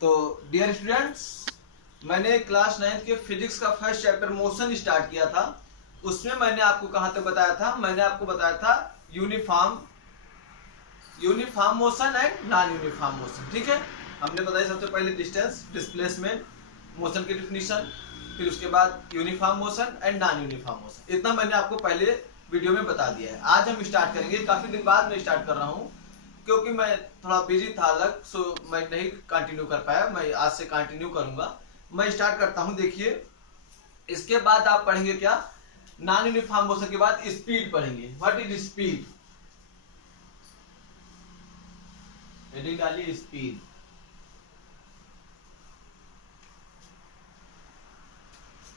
तो dear students, मैंने class 9 के फिजिक्स का फर्स्ट चैप्टर मोशन स्टार्ट किया था। उसमें मैंने आपको कहां तक बताया था? मैंने आपको बताया था uniform motion and non uniform motion. ठीक है, हमने बताया सबसे पहले डिस्टेंस, डिस्प्लेसमेंट, मोशन की डिफिनीशन, फिर उसके बाद uniform motion and non uniform motion. इतना मैंने आपको पहले वीडियो में बता दिया है। आज हम स्टार्ट करेंगे, काफी दिन बाद मैं स्टार्ट कर रहा हूँ क्योंकि मैं थोड़ा बिजी था अलग, सो मैं नहीं कंटिन्यू कर पाया। मैं आज से कंटिन्यू करूंगा। मैं स्टार्ट करता हूं। देखिए, इसके बाद आप पढ़ेंगे क्या? नॉन यूनिफॉर्म मोशन के बाद स्पीड पढ़ेंगे। What is speed? हेडिंग डालिए speed.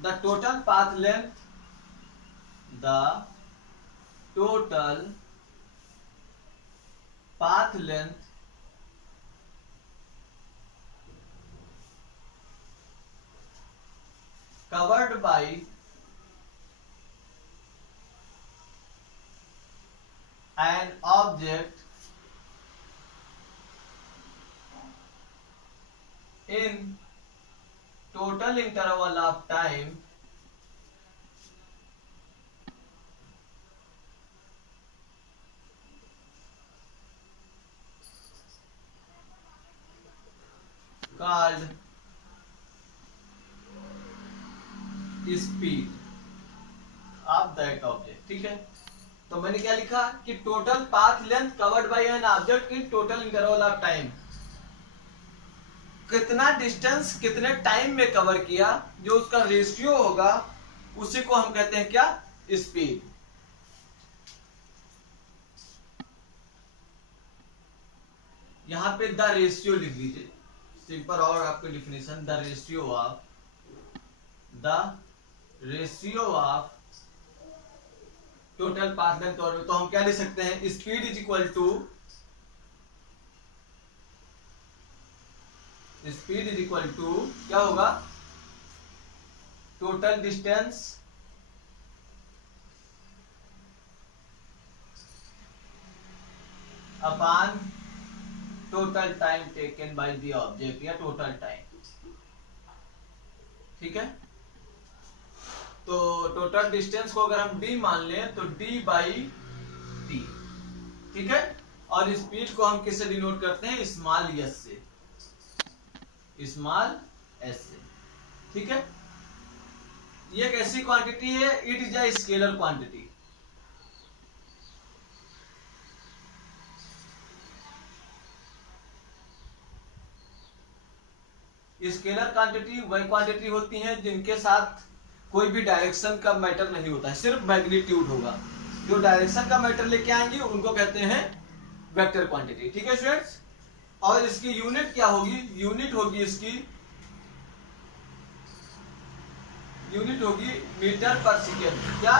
The total path length, the total path length covered by an object in total interval of time called speed of that object. ठीक है, तो मैंने क्या लिखा कि total path length covered by an object in total interval of time. कितना distance कितने time में कवर किया, जो उसका रेशियो होगा उसी को हम कहते हैं क्या? स्पीड। यहां पे द रेशियो लिख लीजिए, सिंपल। और आपकी definition, the ratio of total path length. तो हम क्या लिख सकते हैं? स्पीड इज इक्वल टू क्या होगा? Total distance upon total time taken by the object, या टोटल टाइम। ठीक है, तो टोटल डिस्टेंस को अगर हम d मान लें तो d बाई टी। ठीक है, और स्पीड को हम किससे डिनोट करते हैं? स्मॉल s से, स्मॉल s से। ठीक है, ये एक ऐसी क्वांटिटी है, it is a scalar quantity. Scalar quantity वही क्वांटिटी होती है जिनके साथ कोई भी डायरेक्शन का मैटर नहीं होता है, सिर्फ मैग्नीट्यूड होगा। जो डायरेक्शन का मैटर लेके आएंगे उनको कहते हैं वेक्टर क्वांटिटी। ठीक है स्टूडेंट्स, और इसकी यूनिट क्या होगी? यूनिट होगी मीटर पर सेकेंड। क्या?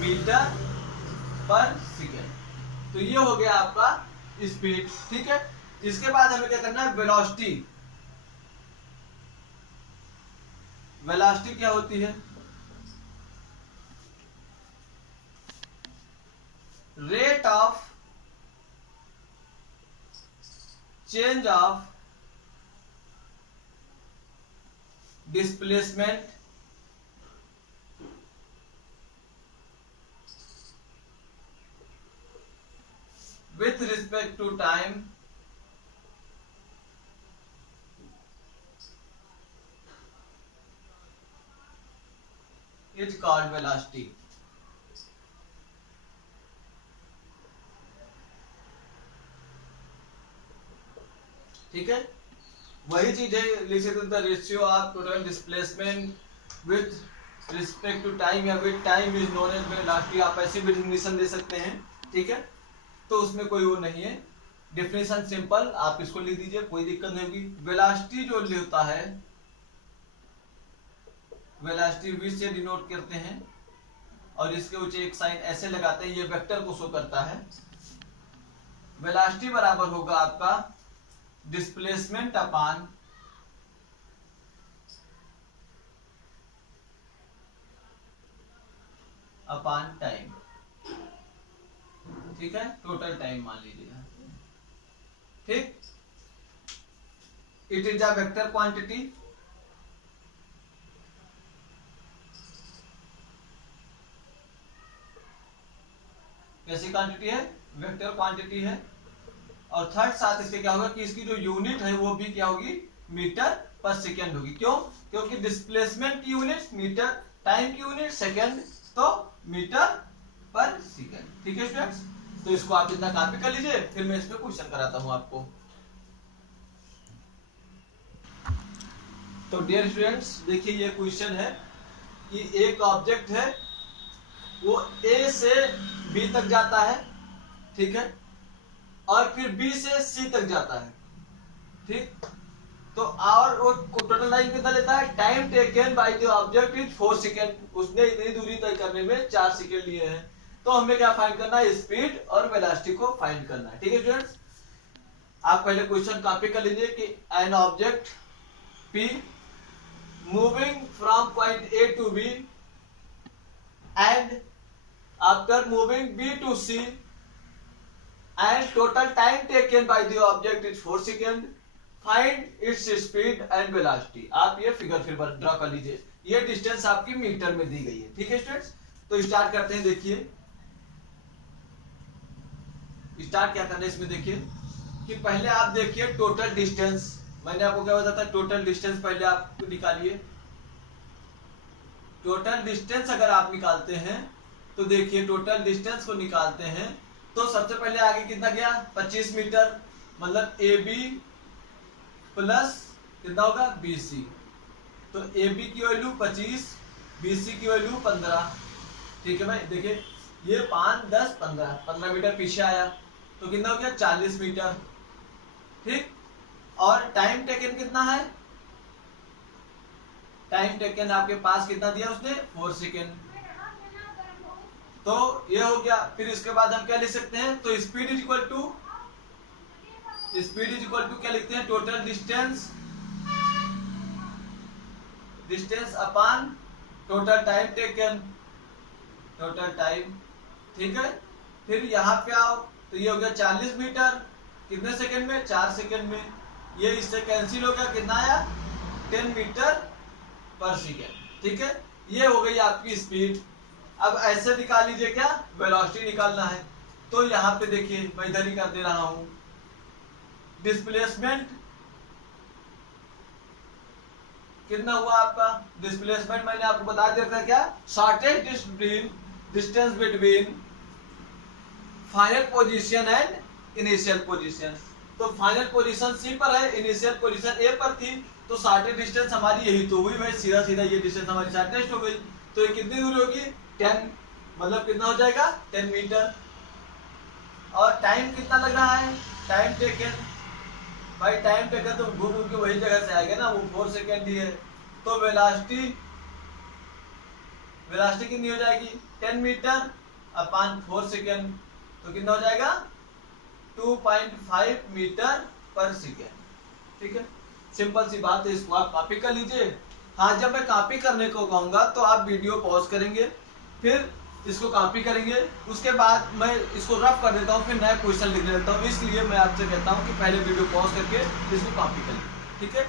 मीटर पर सेकेंड। तो ये हो गया आपका स्पीड। ठीक है, इसके बाद हमें क्या करना है? वेलोसिटी। वेलोसिटी क्या होती है? Rate of change of displacement with respect to time is called velocity। ठीक है, वही चीज है, लिख सकते हैं the ratio of total displacement with respect to time, या with time is known as velocity. आप ऐसी भी डिफिनेशन दे सकते हैं। ठीक है, तो उसमें कोई वो नहीं है, डिफिनेशन सिंपल, आप इसको लिख दीजिए, कोई दिक्कत नहीं होगी। वेलोसिटी जो होता है, वेलोसिटी v से डिनोट करते हैं, और इसके ऊंचे एक साइन ऐसे लगाते हैं, ये वेक्टर को शो करता है। वेलोसिटी बराबर होगा आपका डिस्प्लेसमेंट अपॉन टाइम। ठीक है, टोटल टाइम मान लीजिएगा। ठीक, it is a vector quantity, कैसी क्वांटिटी है, वेक्टर क्वांटिटी है। और थर्ड साथ इसके क्या होगा कि इसकी जो यूनिट है वो भी क्या होगी, मीटर पर सेकेंड होगी। क्यों, क्योंकि डिस्प्लेसमेंट की यूनिट मीटर, टाइम की यूनिट सेकेंड, तो मीटर पर सेकेंड। ठीक है स्टूडेंट्स, तो इसको आप इतना कॉपी कर लीजिए, फिर मैं इस पे क्वेश्चन कराता हूं आपको। तो डियर स्टूडेंट्स देखिए ये क्वेश्चन है कि एक ऑब्जेक्ट है वो ए से बी तक जाता है, ठीक है, और फिर बी से सी तक जाता है, ठीक। तो और वो टोटल टाइम कितना लेता है, time taken by the object is 4 second. उसने इतनी दूरी तय करने में 4 सेकेंड लिए हैं। तो हमें क्या फाइंड करना है, स्पीड और वेलोसिटी को फाइंड करना है। ठीक है स्टूडेंट्स, आप पहले क्वेश्चन कॉपी कर लीजिए कि an object P moving from point A to B and after moving B to C and total time taken by the object is 4 seconds. Find its speed and velocity. आप ये figure फिर draw कर लीजिए। ये distance आपकी metre में दी गई है। ठीक है स्टूडेंट्स, तो स्टार्ट करते हैं। देखिए स्टार्ट क्या करना है इसमें, देखिए कि पहले आप देखिए टोटल डिस्टेंस। मैंने आपको क्या बताया था, टोटल डिस्टेंस पहले आप निकालिए। टोटल डिस्टेंस अगर आप निकालते हैं तो देखिए टोटल डिस्टेंस को निकालते हैं तो सबसे पहले आगे कितना गया, 25 मीटर, मतलब ए बी प्लस कितना होगा, बी सी। तो ए बी की वैल्यू 25, बी सी की वैल्यू 15। ठीक है भाई, देखिए ये 5, 10, 15 मीटर पीछे आया तो कितना हो गया, 40 मीटर। ठीक, और टाइम टेकन कितना है, टाइम टेकन आपके पास कितना दिया उसने, 4 सेकेंड। तो ये हो गया। फिर इसके बाद हम क्या लिख सकते हैं, तो स्पीड इज इक्वल टू क्या लिखते हैं, total distance upon total time taken, total time. ठीक है, फिर यहाँ पे आओ तो ये हो गया 40 मीटर, कितने सेकंड में, 4 सेकंड में। ये इससे कैंसिल हो गया, कितना आया, 10 मीटर पर सेकेंड। ठीक है, ये हो गई आपकी स्पीड। अब ऐसे निकाल लीजिए क्या, वेलोसिटी निकालना है। तो यहाँ पे देखिए मैं इधर ही कर दे रहा हूं, डिस्प्लेसमेंट कितना हुआ आपका, डिस्प्लेसमेंट मैंने आपको बता दिया था क्या, shortest distance between final position and initial position. तो फाइनल पोजीशन सी पर है, इनिशियल पोजीशन ए पर थी, तो शॉर्टेस्ट डिस्टेंस हमारी यही तो हुई भाई, सीधा सीधा ये डिस्टेंस हमारी शॉर्टेस्ट हो गई। तो ये कितनी दूरी होगी, 10, मतलब कितना हो जाएगा, 10 मीटर। और टाइम कितना लग रहा है, टाइम टेकन, भाई टाइम टेकन तो घूम घूम के वही जगह से आएगा ना, वो 4 सेकेंड ही है। तो वेलोसिटी कितनी हो जाएगी, 10 मीटर अपॉन 4 सेकेंड, तो कितना हो जाएगा, 2.5 मीटर पर सेकेंड। ठीक है, सिंपल सी बात है, इसको आप कॉपी कर लीजिए। हाँ, जब मैं कॉपी करने को कहूंगा तो आप वीडियो पॉज करेंगे, फिर इसको कॉपी करेंगे, उसके बाद मैं इसको रफ कर देता हूँ, फिर नया क्वेश्चन लिख देता हूँ। इसलिए मैं आपसे कहता हूँ कि पहले वीडियो पॉज करके इसको कॉपी कर लीजिए। ठीक है,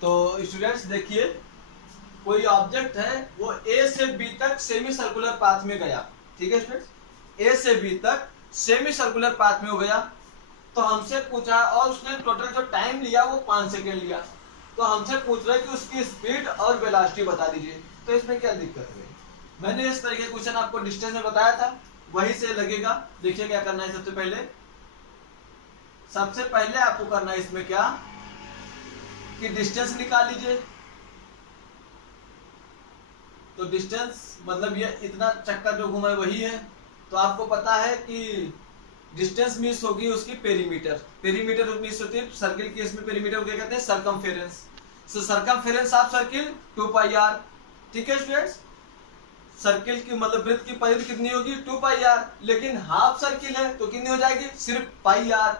तो स्टूडेंट्स देखिए कोई ऑब्जेक्ट है वो ए से बी तक सेमी सर्कुलर पाथ में गया। ठीक है स्टूडेंट्स, ए से बी तक सेमी सर्कुलर पाथ में हो गया। तो हमसे पूछा, और उसने टोटल जो टाइम लिया वो 5 सेकेंड लिया। तो हमसे पूछ रहे कि उसकी स्पीड और वेलोसिटी बता दीजिए। तो इसमें क्या दिक्कत है, मैंने इस तरह के क्वेश्चन आपको डिस्टेंस में बताया था, वही से लगेगा। देखिए क्या करना है, सबसे पहले आपको करना है इसमें क्या कि डिस्टेंस निकाल लीजिए। तो डिस्टेंस मतलब ये इतना चक्कर जो घुमा है वही है। तो आपको पता है कि डिस्टेंस मिस होगी उसकी पेरीमीटर मिस होती है। सर्किल केस में पेरीमीटर को क्या कहते हैं, circumference. So circumference of circle 2πr। ठीक है स्टूडेंट्स, सर्किल की मतलब वृत्त की परिधि कितनी होगी, 2πr। लेकिन हाफ सर्किल है तो कितनी हो जाएगी, सिर्फ πr।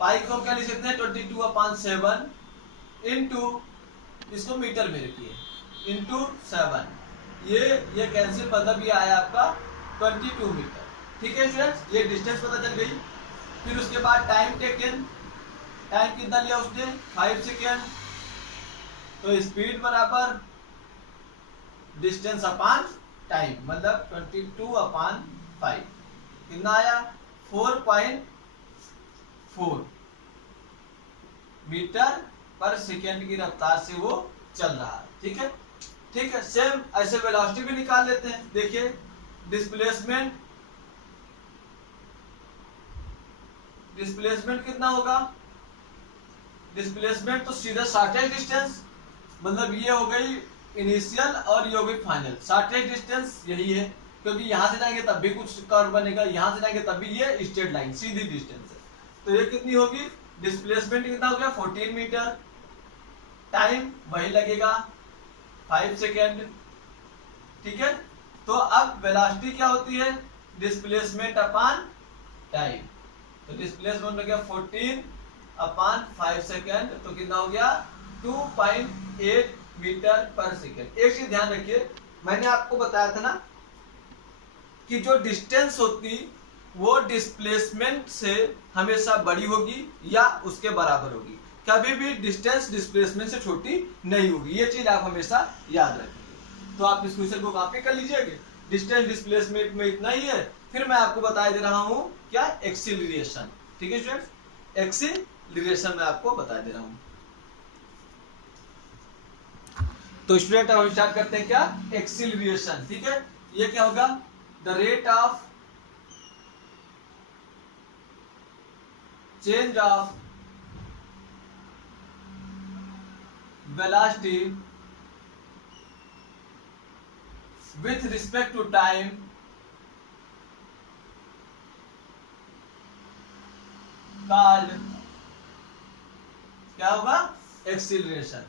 पाई को क्या लिख सकते हैं, 22/7 इंटू, इसको मीटर में रखिए, इंटू 7। ये कैंसिल, मतलब ये आया आपका 22 मीटर। ठीक है स्टूडेंट्स, ये डिस्टेंस पता चल गई। फिर उसके बाद टाइम टेकन, टाइम कितना लिया उसने 5 सेकेंड, तो स्पीड बराबर डिस्टेंस अपान टाइम, मतलब 22/5 कितना आया 4.4 मीटर पर सेकेंड की रफ्तार से वो चल रहा है। ठीक है, ठीक है। सेम ऐसे वेलोसिटी भी निकाल लेते हैं। देखिए डिस्प्लेसमेंट, डिस्प्लेसमेंट कितना होगा, डिस्प्लेसमेंट तो सीधा शॉर्टेज डिस्टेंस, मतलब ये हो गई इनिशियल और ये हो गई फाइनल। शॉर्टेज डिस्टेंस यही है, क्योंकि यहां से जाएंगे तब भी कुछ कर्व बनेगा, यहां से जाएंगे तब भी ये स्ट्रेट लाइन सीधी डिस्टेंस है। तो ये कितनी होगी, डिस्प्लेसमेंट कितना हो गया 14 मीटर, टाइम वही लगेगा 5 सेकेंड। ठीक है, तो अब वेलोसिटी क्या होती है, डिस्प्लेसमेंट अपान टाइम, तो डिस्प्लेसमेंट हो गया 14/5 सेकेंड, तो कितना हो गया 2.8 मीटर पर सेकेंड। एक चीज ध्यान रखिए, मैंने आपको बताया था ना कि जो डिस्टेंस होती वो डिस्प्लेसमेंट से हमेशा बड़ी होगी या उसके बराबर होगी, कभी भी डिस्टेंस डिस्प्लेसमेंट से छोटी नहीं होगी। ये चीज आप हमेशा याद रखेंगे। तो आप इस क्वेश्चन को कॉपी कर लीजिएगा, डिस्टेंस डिस्प्लेसमेंट में इतना ही है। फिर मैं आपको बता दे रहा हूं क्या, एक्सीलरेशन। ठीक है स्टूडेंट्स, एक्सीलरेशन मैं आपको बता दे रहा हूं। तो स्टूडेंट अब हम स्टार्ट करते हैं क्या, एक्सीलरेशन। ठीक है, ये क्या होगा, the rate of change of velocity with respect to time called, क्या होगा, एक्सीलरेशन।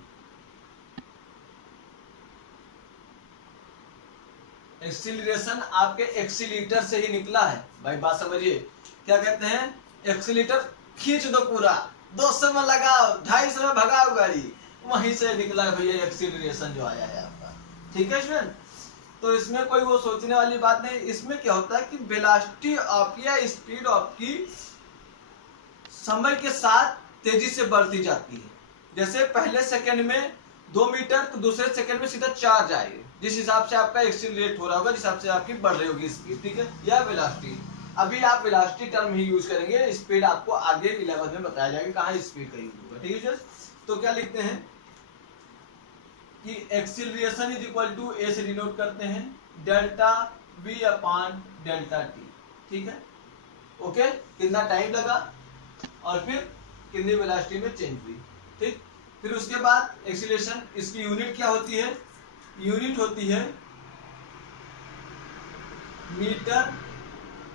एक्सीलरेशन आपके एक्सीलीटर से ही निकला है भाई, बात समझिए। क्या कहते हैं, एक्सीलीटर खींच दो पूरा, 200 में लगाओ, 250 में भगाओ गाड़ी, वहीं से निकला भैया एक्सीलरेशन जो आया है आपका। ठीक है स्टूडेंट, तो इसमें कोई वो सोचने वाली बात नहीं। इसमें क्या होता है कि वेलोसिटी आपकी या स्पीड आपकी समय के साथ तेजी से बढ़ती जाती है। जैसे पहले सेकंड में 2 मीटर, तो दूसरे सेकंड में सीधा 4 जाएगी, जिस हिसाब से आपका एक्सीलरेट हो रहा होगा, जिस हिसाब से आपकी बढ़ रही होगी स्पीड। ठीक है, या वेलोसिटी, अभी आप वेलोसिटी टर्म ही यूज करेंगे, स्पीड आपको आगे 11 में बताया जाएगा कहाँ स्पीड का यूज होगा। ठीक है, तो क्या लिखते हैं कि एक्सीलरेशन इज इक्वल टू, ए से डिनोट करते हैं delta V upon delta T. ठीक है, ओके, कितना टाइम लगा और फिर कितनी वेलोसिटी में चेंज हुई। ठीक, फिर उसके बाद एक्सीलरेशन, इसकी यूनिट क्या होती है, यूनिट होती है मीटर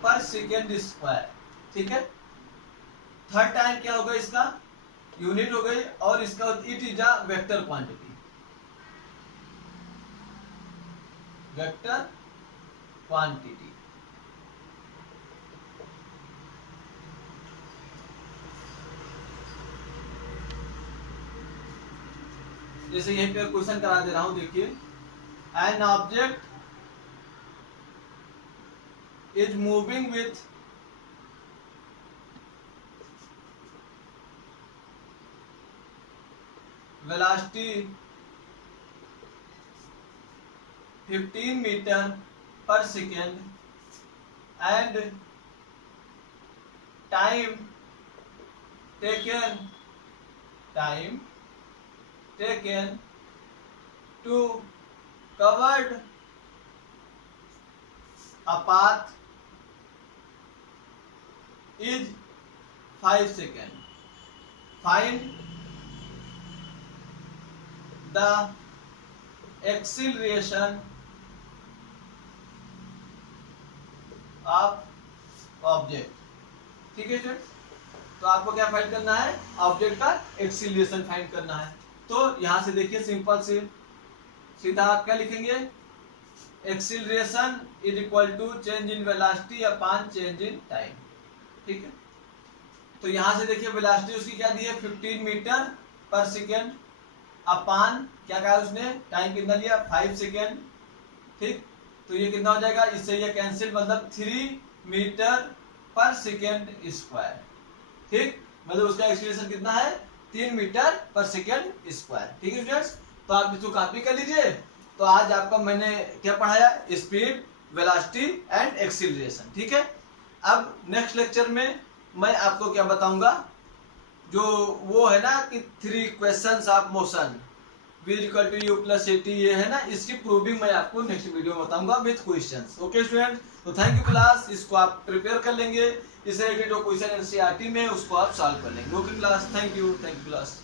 पर सेकेंड स्क्वायर। ठीक है, थर्ड टाइम क्या होगा, इसका यूनिट हो गई, और इसका it is a vector quantity, vector quantity. जैसे यहीं पे क्वेश्चन करा दे रहा हूं, देखिए, an object is moving with velocity 15 meter पर second and time taken to covered a path is 5 seconds. Find the acceleration of object. ठीक है स्टूडेंट, तो आपको क्या फाइंड करना है, ऑब्जेक्ट का एक्सीलरेशन फाइंड करना है। तो यहां से देखिए सिंपल से सीधा आप क्या लिखेंगे, acceleration is equal to change in velocity upon change in time. ठीक है, तो यहां से देखिए वेलोसिटी उसकी क्या दी है 15 मीटर पर सेकेंड अपान क्या कहा उसने, टाइम कितना लिया 5 सेकेंड। ठीक, तो ये कितना हो जाएगा, इससे ये कैंसिल, मतलब 3 मीटर पर सेकेंड स्क्वायर। ठीक, मतलब उसका एक्सीलरेशन कितना है 3 मीटर पर सेकेंड स्क्वायर। ठीक है स्टूडेंट्स, तो आप इसको कॉपी कर लीजिए। तो आज आपका मैंने क्या पढ़ाया, स्पीड, वेलोसिटी एंड एक्सीलरेशन। ठीक है, अब नेक्स्ट लेक्चर में मैं आपको क्या बताऊंगा, जो वो है ना कि 3 equations of motion v equal to u plus a t, ये है ना, इसकी प्रूविंग मैं आपको नेक्स्ट वीडियो में बताऊंगा विद क्वेश्चंस। ओके स्टूडेंट, तो थैंक यू क्लास, इसको आप प्रिपेयर कर लेंगे, इस रिलेटेड जो क्वेश्चन एनसीईआरटी में उसको आप सॉल्व कर लेंगे। Okay class, thank you class.